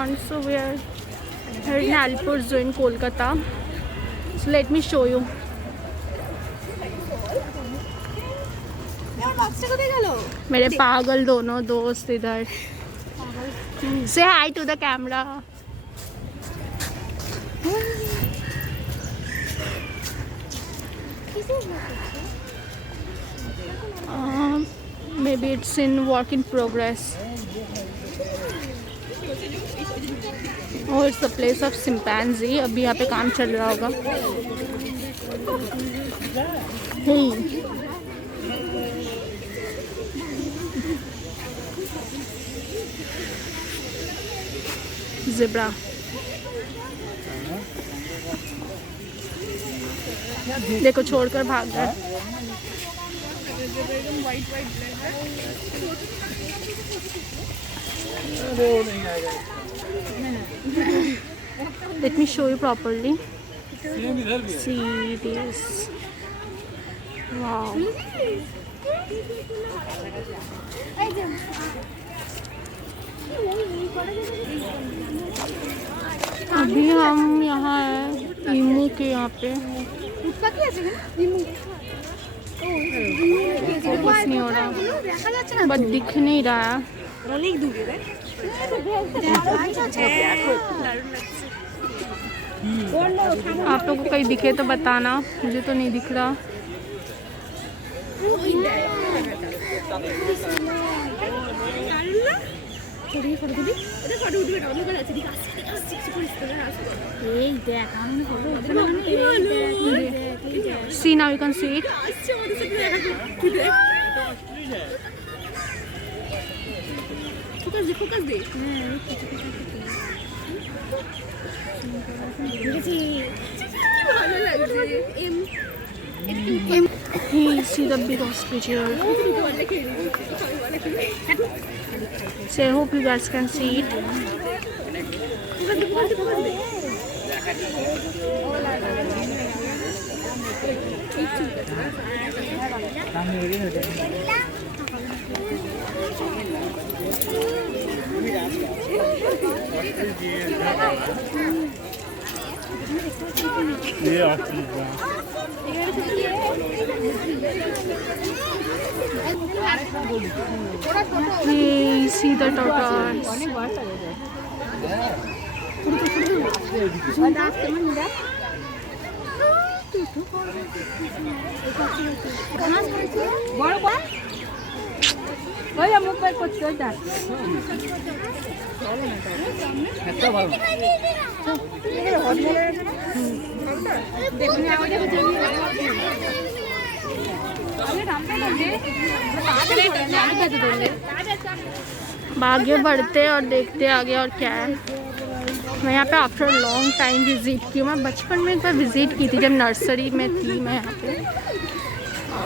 restaurant. So we are here in Alipur Zoo in Kolkata. So let me show you. मेरे पागल दोनों दोस्त इधर. Say hi to the camera. Maybe it's in work in progress. Oh, it's the place of chimpanzee. अभी यहाँ पे काम चल रहा होगा. Hey. Zebra. देखो छोड़कर भाग गया. Let me show you properly. See this. Wow. अभी हम यहाँ हैं ईमू के यहाँ पे. फोकस नहीं हो रहा, बट दिख नहीं रहा है. आप लोगों को कहीं दिखे तो बताना, मुझे तो नहीं दिख रहा. See, now you can see it. Hey, see the big ostrich here. So I hope you guys can see it. Hey, see the tortoise. आगे बढ़ते और देखते आगे और क्या है. मैं यहाँ पे आफ्टर लॉन्ग टाइम विज़िट की. मैं बचपन में एक बार विज़िट की थी जब नर्सरी में थी मैं यहाँ पे,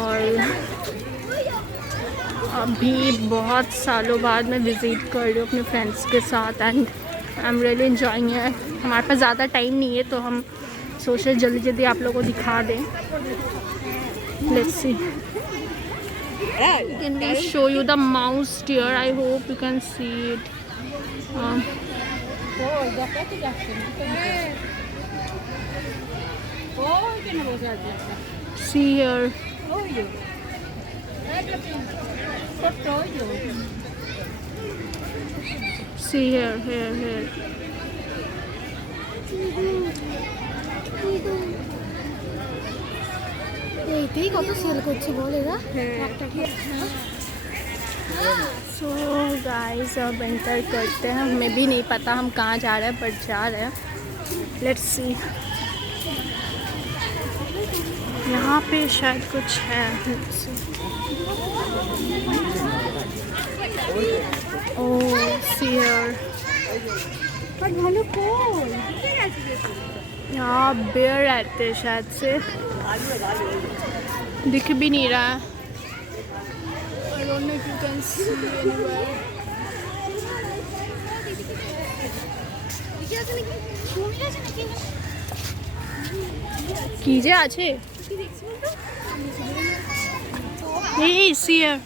और अभी बहुत सालों बाद मैं विज़िट कर रही हूँ अपने फ्रेंड्स के साथ. And I am really enjoying it. हमारे पास ज़्यादा टाइम नहीं है तो हम सोचे जल्दी जल्दी आप लोगों को दिखा दें. Let's see. Can we show you the mouse deer? I hope you can see it. See here. See here, here. So guys अब एंटर करते हैं. हमें भी नहीं पता हम कहाँ जा रहे हैं, बट जा रहे हैं. Let's see. यहाँ पे शायद कुछ है. ओह सी हियर. यहाँ बेयर रहते हैं शायद से. दिख भी नहीं रहा है. I don't know if you can see anywhere. कीजे आछे. Hey, see here.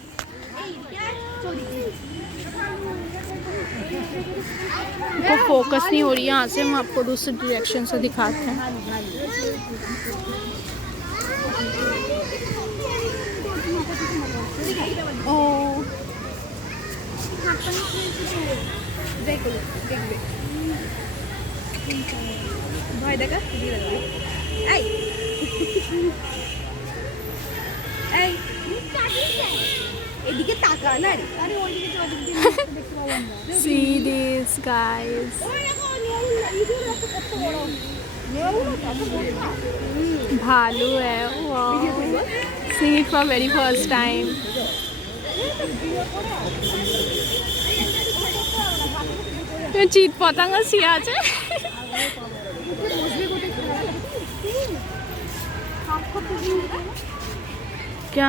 को फोकस नहीं हो रही है यहाँ से, हम आपको दूसरे डायरेक्शन से दिखाते हैं। See this guys. भालू है, seeing it for very first time. চিত পতঙ্গ শুয়ে আছে। क्या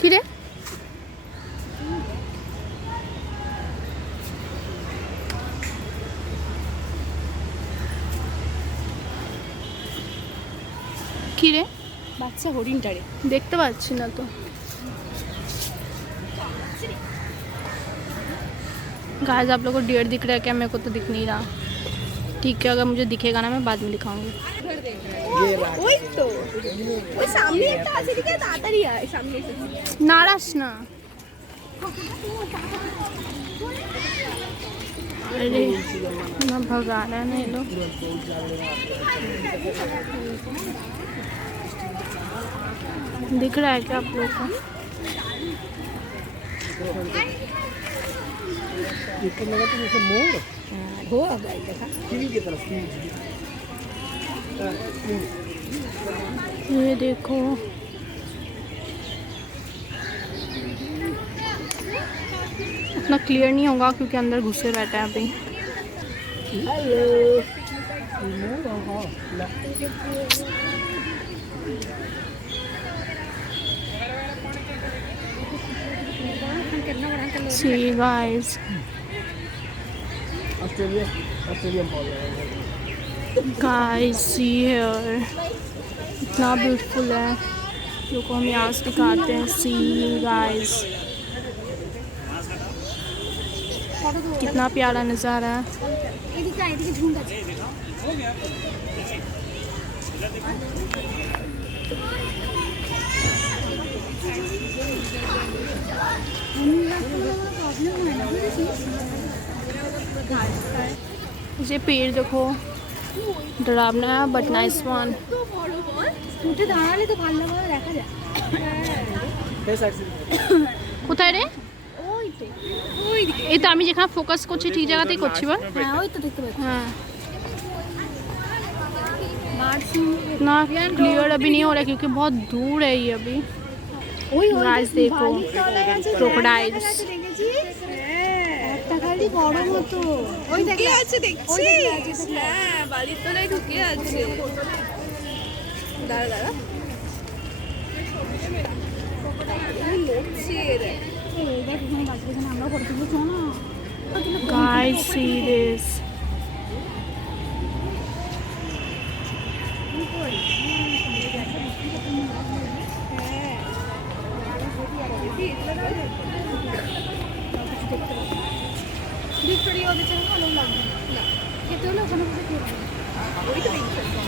কিরে কিরে বাচ্চা হরিণটারে দেখতে পাচ্ছি না তো। गाइस आप लोगों को डियर दिख रहा है क्या? मेरे को तो दिख नहीं रहा। ठीक है, अगर मुझे दिखेगा ना मैं बाद में दिखाऊंगी। ওই তো ওই সামনে একটা আছে, দিকে তাড়াতাড়ি আয়, সামনে এসেছে। नाराज ना। अरे ना भगा रहा है ना ये लोग। दिख रहा है क्या आप लोग को? हो गाइस देखा ये देखो, उतना क्लियर नहीं होगा क्योंकि अंदर घुसे रहता है अभी। See guys, guys see here, इतना ब्यूटीफुल है। लोगों को हम यहाँ से दिखाते हैं। सी गाइस, कितना प्यारा नज़ारा है। ये पेड़ देखो, डरावना है बट नाइस वन। উঠে দাঁড়ালে তো ভালো ভালো দেখা যায়। কোথায় রে? ওই তো ওইদিকে, এই তো আমি যেখানে ফোকাস করছি ঠিক জায়গাতেই করছি বল। হ্যাঁ ওই তো দেখতে পাচ্ছি। हाँ ना क्लियर अभी नहीं हो रहा क्योंकि बहुत दूर है ये अभी। ওই गाइस देखो, क्रोकोडाइल्स। একটা খালি বড় মতো ওই দেখে আছে, দেখছিস? হ্যাঁ বালির তলায় ঢুকে আছে। দাঁড়া দাঁড়া, Guys see this,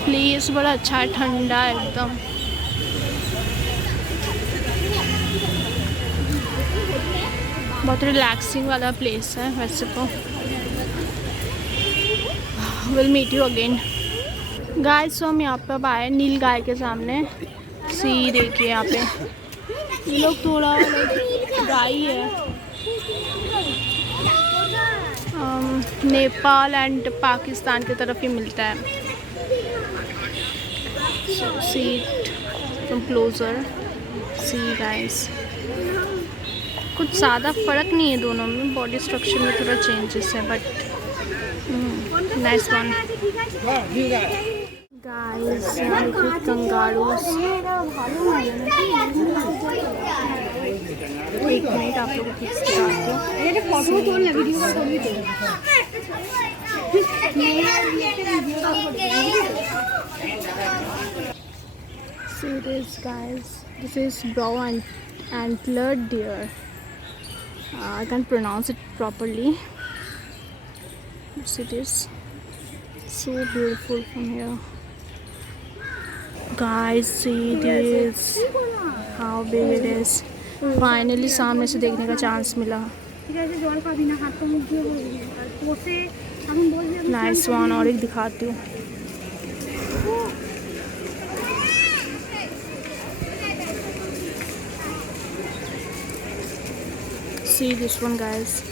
प्लेस बड़ा अच्छा है, ठंडा है एकदम। बहुत रिलैक्सिंग वाला प्लेस है वैसे तो। Will meet you again guys. तो हम यहाँ पे अब आए नील गाय के सामने। सी देखिए यहाँ पे ये लोग थोड़ा गाय है। नेपाल एंड पाकिस्तान की तरफ ही मिलता है। सी फ्रॉम क्लोजर, सी गाइस। कुछ ज़्यादा फ़र्क नहीं है दोनों में, बॉडी स्ट्रक्चर में थोड़ा चेंजेस है बट नाइस वन। गाइस कंगारूस। एक मिनट आप लोगों को See this guys, this is brown antlered deer. I can't pronounce it properly. Yes, it is so beautiful from here. Guys, see this, how big it is. Finally सामने से देखने का chance मिला. Nice one. और एक दिखाती हूँ. See this one, guys.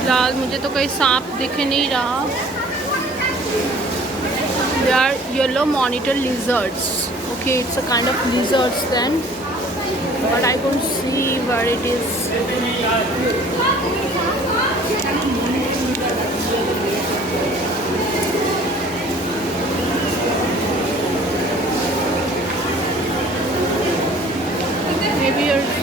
फिलहाल मुझे तो कोई सांप दिख नहीं रहा. They are yellow monitor lizards. Okay, it's a kind of lizards then, but I don't see where it is. Maybe it's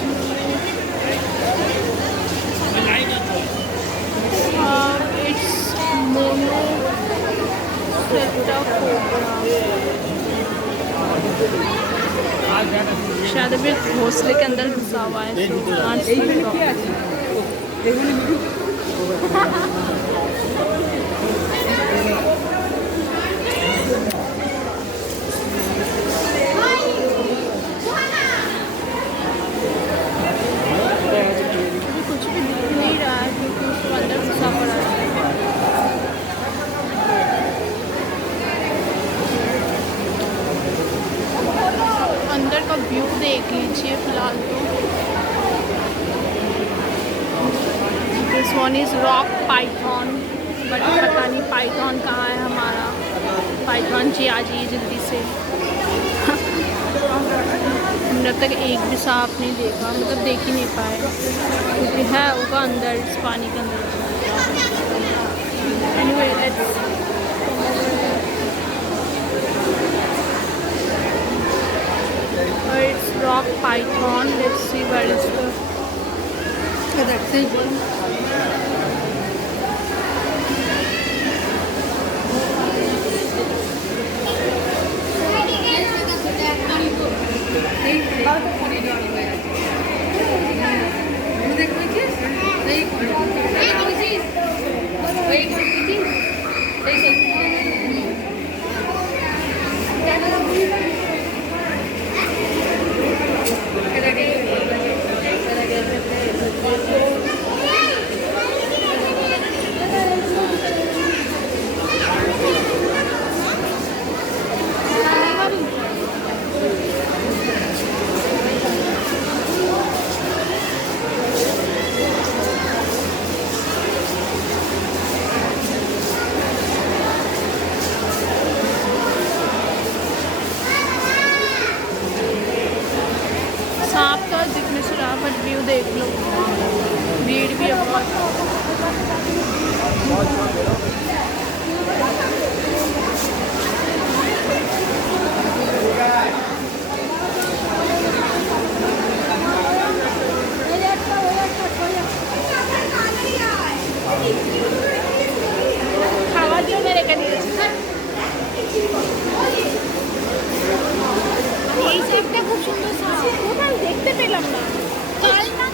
monocepta cobra. शायद अभी घोंसले के अंदर घुसा हुआ है. कुछ भी दिख नहीं रहा है क्योंकि उसको अंदर घुसा पड़ा है. अंदर का व्यू देख लीजिए फिलहाल तो. This one is rock Python, but पता नहीं पाइथन कहाँ है हमारा. पाइथन जी आ जाइए जल्दी से. हमने अब तक एक भी सांप नहीं देखा, मतलब देख ही नहीं पाए क्योंकि है होगा अंदर इस पानी के अंदर. Anyway, let's it's rock python. Let's see where is the. That's it. सांप तो दिखने से रहा, बट व्यू देख लो. भीड़ भी है बहुत. खावा दियो मेरे कनी. এই সেটটা খুব সুন্দর সাপ. কোথায় দেখতে পেলাম না. কাল না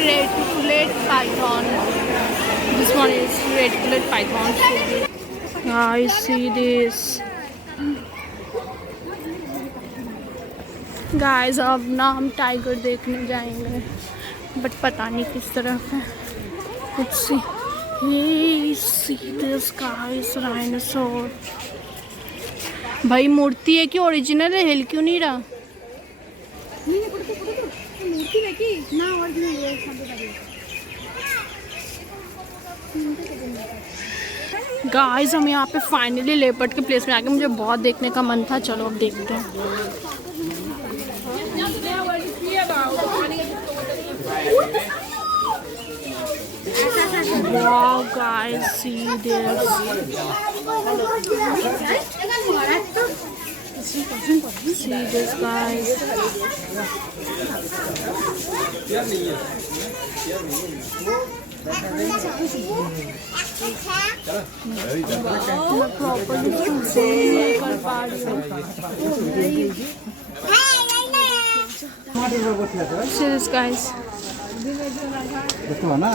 Red python. This one is red python. I see this. Guys, अब ना हम टाइगर देखने जाएंगे, बट पता नहीं किस तरफ है. Let's see. Hey, see this guys, rhinoceros. भाई मूर्ति है कि ओरिजिनल है? हिल क्यों नहीं रहा? मूर्ति है कि ना ओरिजिनल है. गाइस, हम यहाँ पे फाइनली लेपर्ड के प्लेस में आ गए. मुझे बहुत देखने का मन था. चलो अब देखते हैं. Wow, guys, see this. See this, guys. मैं प्रॉपर्ली नहीं कर पा रही हूँ. See this, guys. देखो ना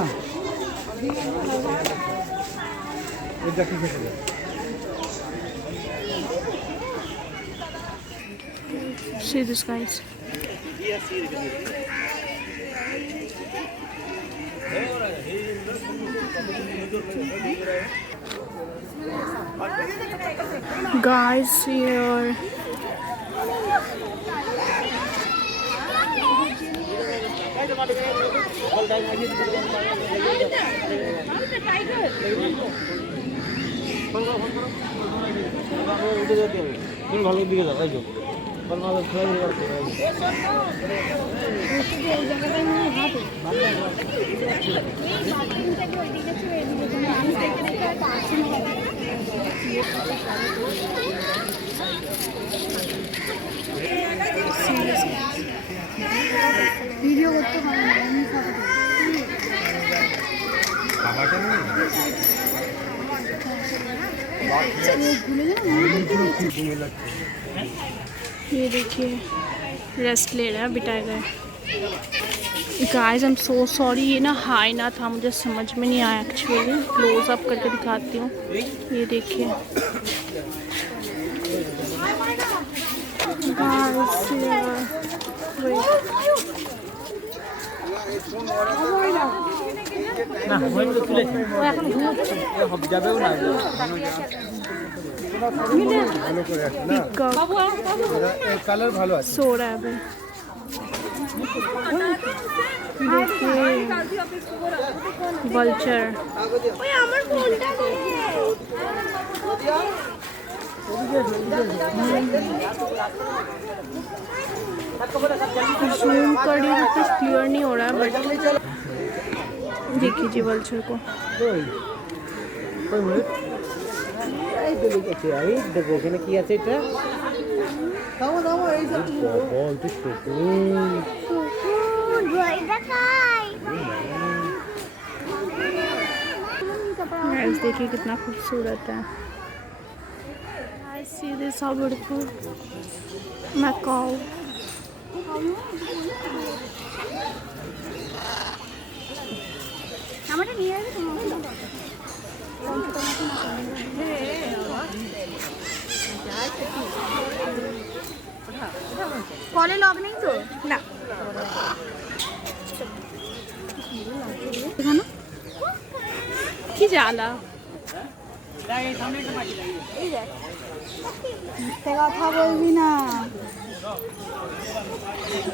See this, guys. Guys, here. ভালো দিকে যাও তাই তো ভিডিও করতে হয় না, এমনি ফটো ये देखिए, रेस्ट ले रहा है बिठाएगा. Guys, I am so sorry. ये ना हाई ना था, मुझे समझ में नहीं आया एक्चुअली. क्लोज अप करके दिखाती हूँ. ये देखिए गाइस, না হয় তো তুলে এখন ঘুমোচ্ছে হবে যাবেও না ভালো করে আছে না বাবু এই কালার ভালো আছে सो रहा है अभी. वल्चर. ওই আমার ফোনটা দে. जूम कर रही हूँ, कुछ क्लियर नहीं हो रहा है, बट देखिए जी वल्चर को. এই তো লিখেছে এই দেখো এখানে কি আছে এটা দাও দাও এই যে বল তো সুকুন ভয় দেখাই. गाइस, देखिए कितना खूबसूरत है. Guys, see this how beautiful. Macau. আমারটা নিয়ে আসবে তোমার. কলে লগ নেই তো? না. কি জ্বালা. মিথ্যে কথা বলবি না.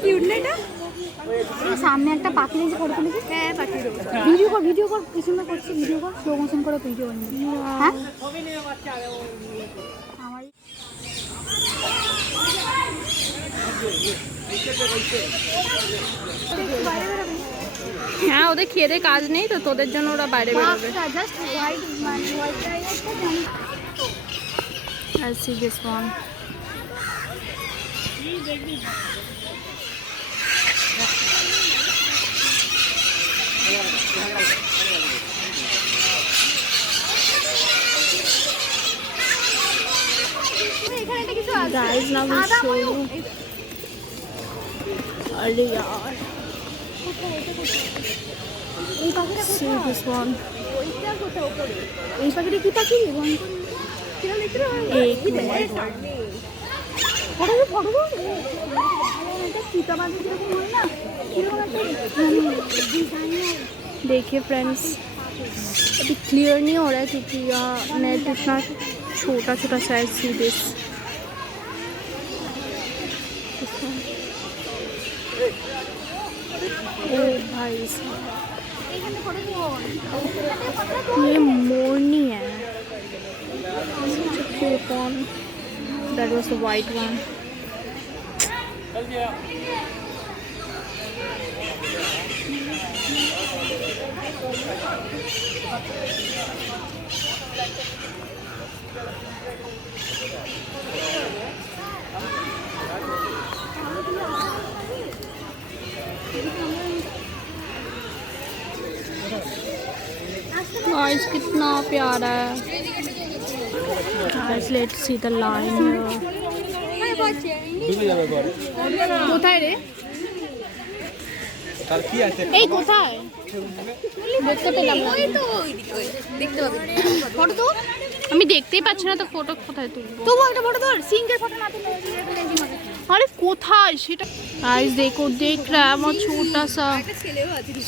কি উঠলে এটা? সামনে একটা পাখি নিয়ে ফটো তুলেছিস? হ্যাঁ, পাখি দেবো. ভিডিও কর কি সুন্দর করছিস. ভিডিও কর, স্লো মোশন করে ভিডিও কর. হ্যাঁ, আমার হ্যাঁ, ওদের খেয়ে কাজ নেই তো, তোদের জন্য ওরা বাইরে বেরোবে. জাস্ট হোয়াইট মানে হোয়াইট টাইপের জানি. I see this one. Guys, now we'll show you. अरे यार, এই পাখিটা See this one. এই পাখিটা কি পাখি एक मिनट. देखिए फ्रेंड्स, अभी क्लियर नहीं हो रहा है क्योंकि यहाँ नेट इतना छोटा छोटा सा है. See this. ओ भाई साहब, ये मोरनी है. Cute one. That was the white one. Guys, कितना प्यारा है. Guys, let's see the line here. কোথায় রে? তার কি আছে? এই কোথায়? দেখতে পেলাম না. দেখতে পাবি ফটো তো আমি দেখতেই পাচ্ছি না তো ফটো কোথায় তুলবো. তবু একটা ফটো ধর সিঙ্গেল ফটো না তুললে अरे कोথায় সেটা? गाइस देखो, देख रहा है वो छोटा सा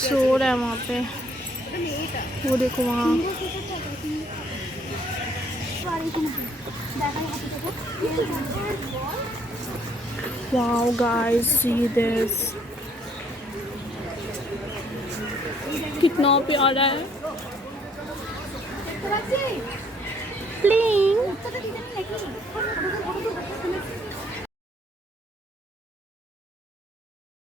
सो रहा है वहाँ पे. वो देखो वहाँ. Wow guys, see this. कितना प्यारा है.